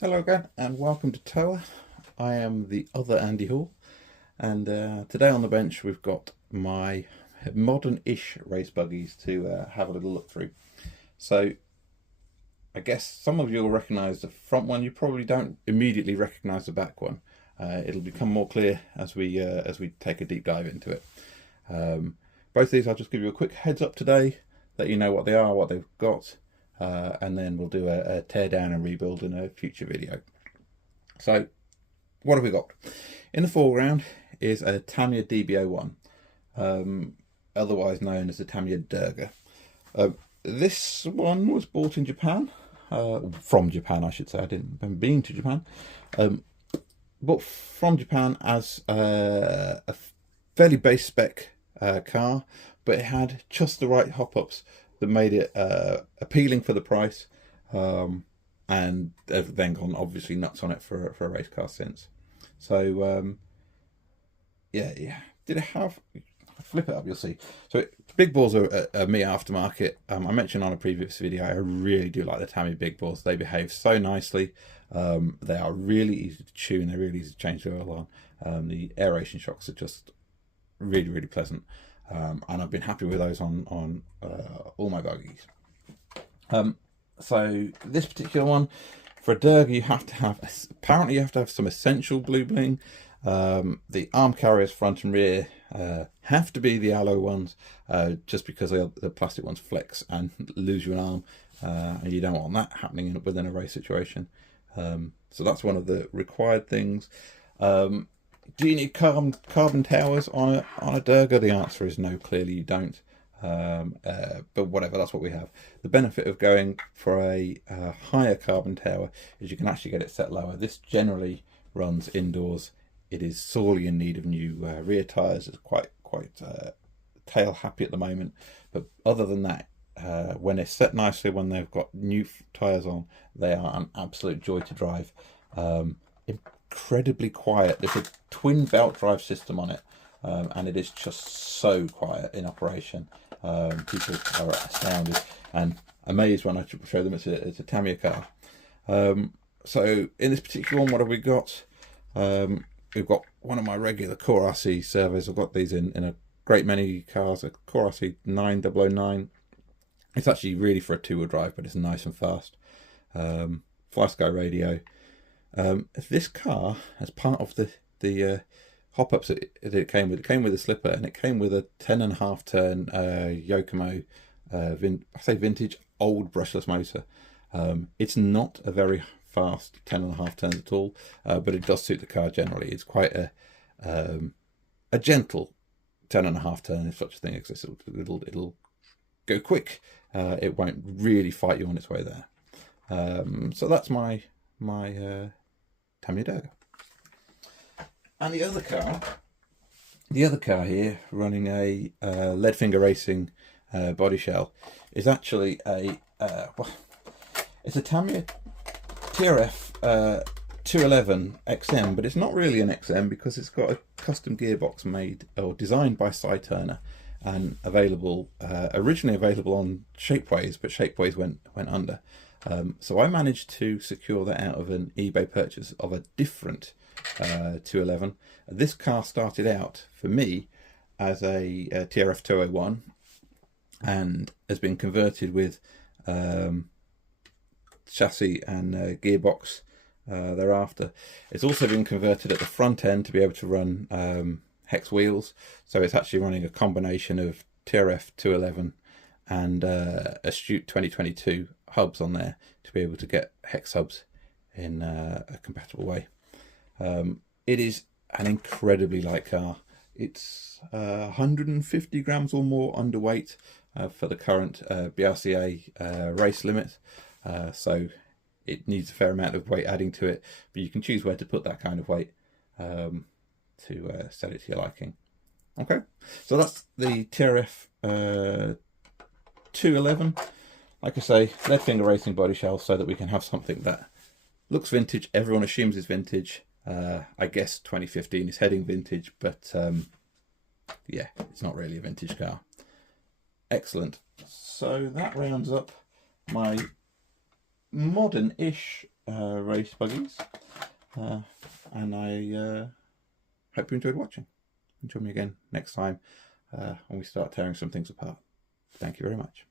Hello again and welcome to Tower. I am the other Andy Hall, and today on the bench we've got my modern-ish race buggies to have a little look through. So I guess some of you will recognise the front one. You probably don't immediately recognise the back one. It'll become more clear as we take a deep dive into it. Both these I'll just give you a quick heads up today, let you know what they are, what they've got. And then we'll do a tear down and rebuild in a future video. So what have we got? In the foreground is a Tamiya DB1, otherwise known as the Tamiya Durga. This one was bought in Japan, from Japan I should say. I didn't remember being to Japan. But from Japan as a fairly base spec car, but it had just the right hop-ups that made it appealing for the price, and they've then gone obviously nuts on it for a race car since. So yeah. Did it have? Flip it up, you'll see. So big balls are me aftermarket. I mentioned on a previous video, I really do like the Tamiya big balls. They behave so nicely. They are really easy to tune. They're really easy to change the oil on. The aeration shocks are just really pleasant. And I've been happy with those on all my buggies. So this particular one, for a Durga, you have to have, apparently you have to have some essential blue bling. The arm carriers front and rear have to be the alloy ones, just because the plastic ones flex and lose you an arm, and you don't want that happening within a race situation. So that's one of the required things. Do you need carbon towers on a Durga? The answer is no, clearly you don't. But whatever, that's what we have. The benefit of going for a higher carbon tower is you can actually get it set lower. This generally runs indoors. It is sorely in need of new rear tyres. It's quite tail happy at the moment. But other than that, when they're set nicely, when they've got new tyres on, they are an absolute joy to drive. Incredibly quiet. There's a twin belt drive system on it, and it is just so quiet in operation. People are astounded and amazed when I show them it's a Tamiya car. So in this particular one, what have we got? We've got one of my regular Core RC servos. I've got these in a great many cars. A Core RC 9009. It's actually really for a two-wheel drive, but it's nice and fast. FlySky radio. This car, as part of the hop-ups that it came with a slipper, and it came with a 10.5 turn Yokomo, I say vintage, old brushless motor. It's not a very fast 10.5 turns at all, but it does suit the car generally. It's quite a gentle 10.5 turn, if such a thing exists. It'll go quick. It won't really fight you on its way there. So that's my Tamiya Durga. And the other car here, running a lead finger racing body shell, is actually it's a Tamiya TRF 211 XM, but it's not really an XM because it's got a custom gearbox made or designed by Cy Turner and available originally available on Shapeways, but Shapeways went under. So I managed to secure that out of an eBay purchase of a different 211. This car started out for me as a TRF 201 and has been converted with chassis and gearbox thereafter. It's also been converted at the front end to be able to run hex wheels, so it's actually running a combination of TRF 211 and Astute 2022 hubs on there to be able to get hex hubs in a compatible way. It is an incredibly light car. It's 150 grams or more underweight for the current BRCA race limit, so it needs a fair amount of weight adding to it, but you can choose where to put that kind of weight to set it to your liking. Okay, so that's the TRF 211. Like I say, lead finger racing body shell, so that we can have something that looks vintage. Everyone assumes it's vintage. I guess 2015 is heading vintage, but yeah, it's not really a vintage car. Excellent. So that rounds up my modern-ish race buggies, and I hope you enjoyed watching. Join me again next time when we start tearing some things apart. Thank you very much.